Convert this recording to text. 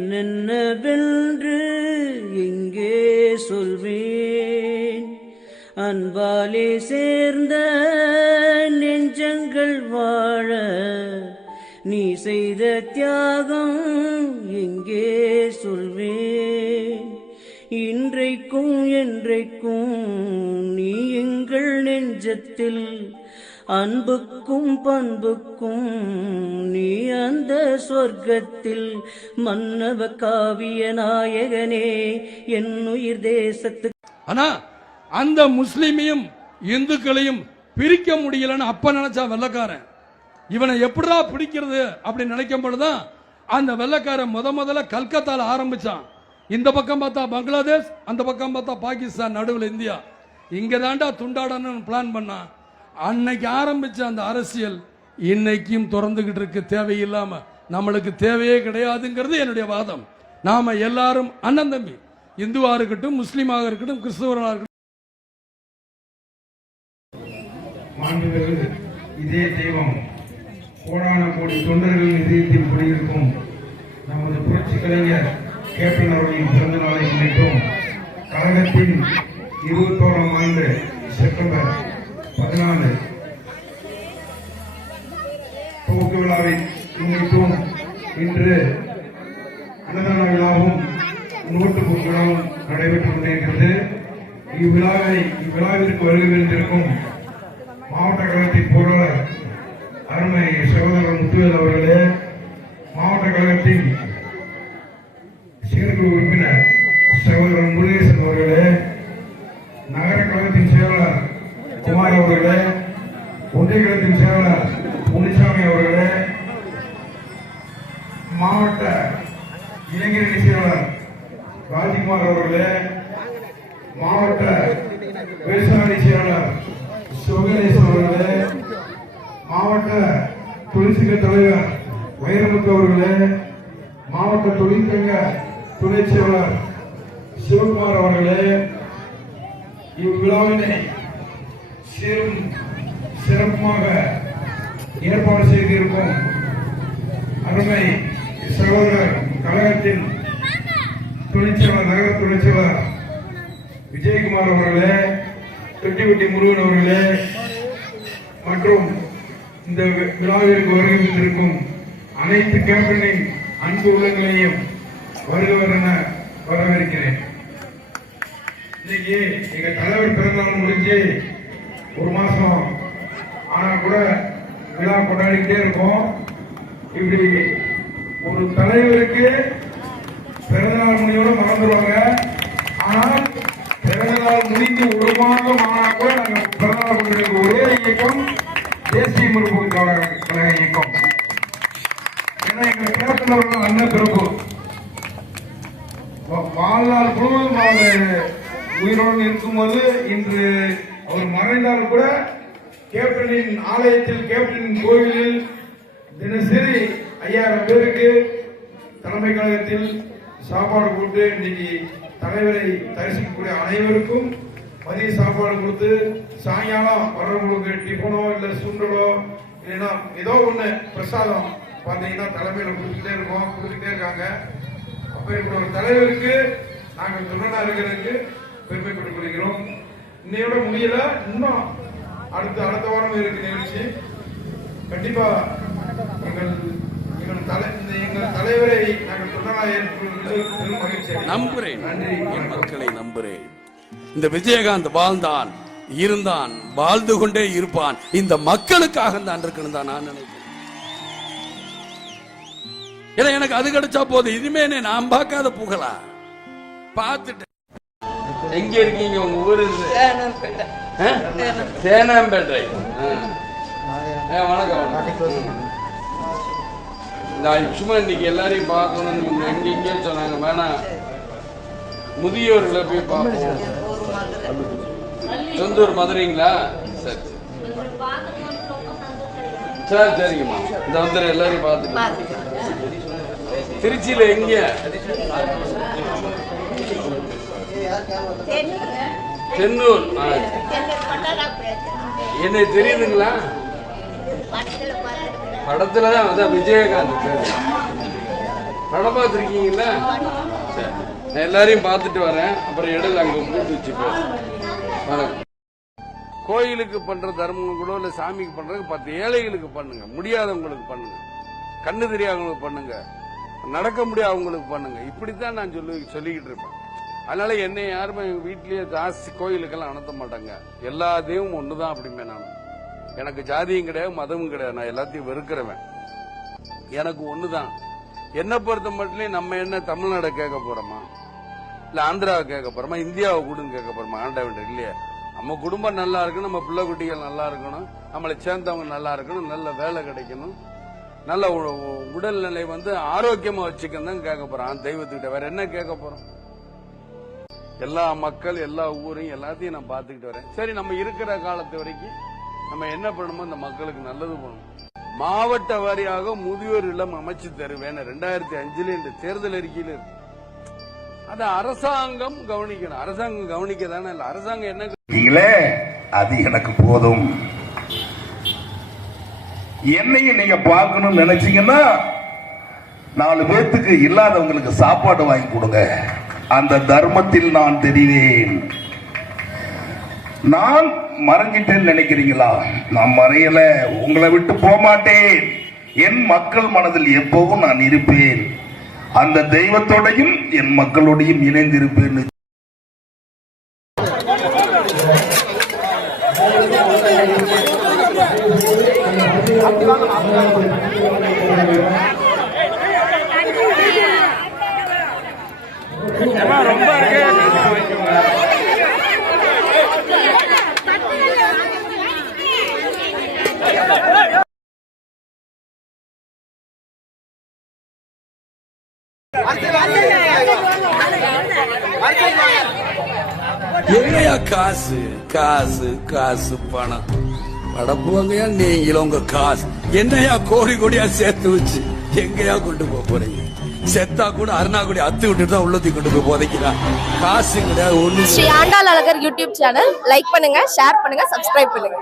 என்னென்னவென்று எங்கே சொல்வேன். அன்பாலே சேர்ந்த நெஞ்சங்கள் வாழ நீ செய்த தியாகம் எங்கே சொல்வேன். இன்றைக்கும் என்றைக்கும் நீ எங்கள் நெஞ்சத்தில் அன்புக்கும் பண்புக்கும் நீ அந்த சொர்க்கத்தில் மன்னவ காவிய நாயகனே என் உயிர் தேசத்து ஆனா அந்த முஸ்லிமையும் இந்துக்களையும் பிரிக்க முடியலன்னு அப்ப நினைச்சா வெள்ளக்காரன். இவனை எப்படிடா பிடிக்கிறது அப்படின்னு நினைக்கும் பொழுதுதான் அந்த வெள்ளக்காரன் முத முதல்ல கல்கத்தால ஆரம்பிச்சான். இந்த பக்கம் பார்த்தா பங்களாதேஷ் அந்த பக்கம் பார்த்தா பாகிஸ்தான் நடுவில் இந்தியா. இங்க தாண்டா துண்டாடணும்னு பிளான் பண்ணான். அன்னைக்கு ஆரம்பிச்ச அந்த அரசியல் இன்னைக்கும் திறந்துகிட்டு இருக்க. தேவையில்லாம நம்மளுக்கு தேவையே கிடையாதுங்கிறது என்னுடைய வாதம். நாம எல்லாரும் அண்ணன் தம்பி இந்துவா இருக்கட்டும் முஸ்லீமாக இருக்கட்டும் கிறிஸ்தவர்களாக இருக்கட்டும். இதே தெய்வம் கோடான கோடி தொண்டர்களின் இதயத்தில் குடியிருக்கும் நமது புரட்சி கலைஞர் கேப்டன் அவர்களின் பிறந்த நாளை முன்னிட்டும் கழகத்தின் இருபத்தோராம் ஆண்டு செப்டம்பர் பதினாலு. துவக்க விழாவை முன்னிட்டும் இன்று அன்னதான விழாவும் நோட்டு புக் விழாவும் நடைபெற்றுக் கொண்டிருக்கிறது. இவ்விழாவை இவ்விழாவிற்கு வருகிறந்திருக்கும் மாவட்ட கழகத்தின் பொருளாளர் அருமை சகோதரர் முத்துவேல் அவர்களே இளைஞரணி செயலாளர் ராஜ்குமார் அவர்களே மாவட்ட விவசாய செயலாளர் சிவகணேசன் அவர்களே மாவட்ட தொழிற்சங்க தலைவர் வைரமுத்து அவர்களே மாவட்ட தொழிற்சங்க துணை செயலாளர் சிவகுமார் அவர்களே இவ்விழாவினை சீரும் சிறப்புமாக ஏற்பாடு செய்திருக்கும் அருமை சகோதரர் கழகத்தின் துணைச்செயலர் நகர துணைச்செயலர் விஜயகுமார் அவர்களே தொட்டிவட்டி முருகன் அவர்களே மற்றும் இந்த வி- விழாவிற்கு வருகை தந்திருக்கும் அனைத்து கேப்டனின் அன்பு உள்ளங்களையும் வருகவர் என வரவேற்கிறேன். இன்னைக்கு எங்க தலைவர் பிறந்தநாள் முடிஞ்சு ஒரு மாசம் ஆனா கூட விழா கொண்டாடிக்கிட்டே இருக்கோம். இப்படி ஒரு தலைவருக்கு பிறந்தநாள் முடியோட மறந்துடுவாங்க ஆனால் பிறந்தநாள் முடிந்து ஒரு மாதம் ஆனால் கூட நாங்கள் பிறந்தநாள் கொண்டாடுற ஒரே இயக்கம் தேசிய முற்போக்கு கழக இயக்கம். ஏன்னா எங்க கேப்டன் அண்ணன் பிறப்பு வா- வாழ்நாள் முழுவதும் அவர் உயிரோடு இருக்கும்போது இன்று அவர் மறைந்தால் கூட கேப்டனின் ஆலயத்தில் கேப்டனின் கோவிலில் தினசரி ஐயாயிரம் பேருக்கு தலைமை கழகத்தில் சாப்பாடு கொடுத்து இன்னைக்கு தலைவரை தரிசிக்கக்கூடிய அனைவருக்கும் மதிய சாப்பாடு கொடுத்து சாயங்காலம் வர்றவங்களுக்கு டிஃபனோ இல்லை சுண்டலோ இல்லைன்னா ஏதோ ஒண்ணு பிரசாதம் பார்த்தீங்கன்னா தலைமையில கொடுத்துட்டே இருக்கோம் கொடுத்துட்டே இருக்காங்க. அப்போ ஒரு தலைவருக்கு நாங்கள் துணனா இருக்கிறதுக்கு பெருமைப்பட்டுக் கொள்கிறோம் இன்னையோட முடியல. இன்னும் அடுத்த அடுத்த வாரம் இருக்கு நிகழ்ச்சி. கண்டிப்பா எங்கள் நம்புறேன் நன்றி. என். மக்களை நம்புறேன் இந்த விஜயகாந்த் வாழ்ந்தான் இருந்தான் வாழ்ந்து கொண்டே இருப்பான். இந்த மக்களுக்காக தான் இருக்கணும் தான் நான் நினைக்கிறேன். ஏன்னா எனக்கு அது கிடைச்சா போதும். இனிமே நான் பார்க்காத புகழா? பார்த்துட்டு. எங்க இருக்கீங்க உங்க ஊரு? சேனாம்பேட்டை. வணக்கம். நான் சும்மா இன்னைக்கு எல்லாரையும் பார்க்கணும்னு இவங்க எங்க இங்கே சொன்னாங்க. வேணாம் முதியோர்களை போய் பார்ப்போம். சொந்தூர் மதுரைங்களா? சரி. சரி சரிங்கம்மா. இந்த வந்துடுற எல்லாரையும் பார்த்துட்டு திருச்சியில எங்க? தென்னூர் ஆ. என்னை தெரியுதுங்களா? படத்துல தான் வந்து விஜயகாந்த் பேரு. படம் பார்த்துருக்கீங்களா? நான் எல்லாரையும் பார்த்துட்டு வரேன். அப்புறம் இடையில அங்க கூட்டு வச்சு வணக்கம். கோயிலுக்கு பண்ற தர்மம் கூட இல்ல சாமிக்கு பண்றது பத்து ஏழைகளுக்கு பண்ணுங்க. முடியாதவங்களுக்கு பண்ணுங்க. கண்ணு தெரியாதவங்களுக்கு பண்ணுங்க. நடக்க முடியாதவங்களுக்கு பண்ணுங்க. இப்படித்தான் நான் சொல்லி சொல்லிக்கிட்டு இருப்பேன். அதனால என்னை யாருமே வீட்லயே ஜாஸ்தி கோயிலுக்கெல்லாம் அனுப்ப மாட்டாங்க. எல்லா தெய்வம் ஒண்ணுதான் அப்படிமே நான் எனக்கு ஜாதியும் கிடையாது மதமும் கிடையாது. நான் எல்லாத்தையும் வெறுக்கிறவன். எனக்கு ஒண்ணுதான். என்ன பொறுத்த மட்டும் நம்ம என்ன தமிழ்நாடை கேட்க போறோமா? இல்ல ஆந்திராவை கேட்க போறோமா? இந்தியாவை கூடுன்னு கேட்க போறோமா? ஆண்டவன் இல்லையா? நம்ம குடும்பம் நல்லா இருக்கணும் நம்ம பிள்ளை குட்டிகள் நல்லா இருக்கணும் நம்மளை சேர்ந்தவங்க நல்லா இருக்கணும் நல்ல வேலை கிடைக்கணும் நல்ல உடல்நிலை வந்து ஆரோக்கியமா வச்சுக்கணும் கேட்க போறோம். தெய்வத்துக்கிட்ட வேற என்ன கேட்க போறோம்? எல்லா மக்கள் எல்லா ஊரையும் எல்லாத்தையும் நான் பார்த்துக்கிட்டு வரேன். சரி நம்ம இருக்கிற காலத்து வரைக்கும் நம்ம என்ன பண்ணணுமோ இந்த மக்களுக்கு நல்லது பண்ணணும். மாவட்ட வாரியாக முதியோர் இல்லம் அமைச்சு தருவேன். ரெண்டாயிரத்தி அஞ்சுல இந்த தேர்தல் அறிக்கையில் இருக்கு. அத அரசாங்கம் கவனிக்கணும். அரசாங்கம் கவனிக்க தானே இல்ல. அரசாங்கம் என்ன நீங்களே அது எனக்கு போதும். என்னையும் நீங்க பார்க்கணும்னு நினைச்சீங்கன்னா நாலு பேர்த்துக்கு இல்லாதவங்களுக்கு சாப்பாடு வாங்கி கொடுங்க. அந்த தர்மத்தில் நான் தெரிவேன். நான் மறைஞ்சிட்டேன்னு நினைக்கிறீங்களா? நான் மறையல உங்களை விட்டு போமாட்டேன் என் மக்கள் மனதில் எப்பவும் நான் இருப்பேன். அந்த தெய்வத்தோடையும் என் மக்களோடையும் இணைந்திருப்பேன் என்னையா காசு காசு காசு பணம்? படப்புவங்கயா நீங்களும் உங்க காசு. என்னையா கோடி கோடியா சேர்த்து வச்சு எங்கயா கொண்டு போக போறீங்க? செத்தா கூட அருணா கூட அத்து விட்டுட்டு தான் உள்ளத்தி கொண்டு போய் போதைக்கிறா காசு கிடையாது ஒண்ணு Sri Andal Azhagar YouTube channel. Like பண்ணுங்க ஷேர் பண்ணுங்க சப்ஸ்கிரைப் பண்ணுங்க.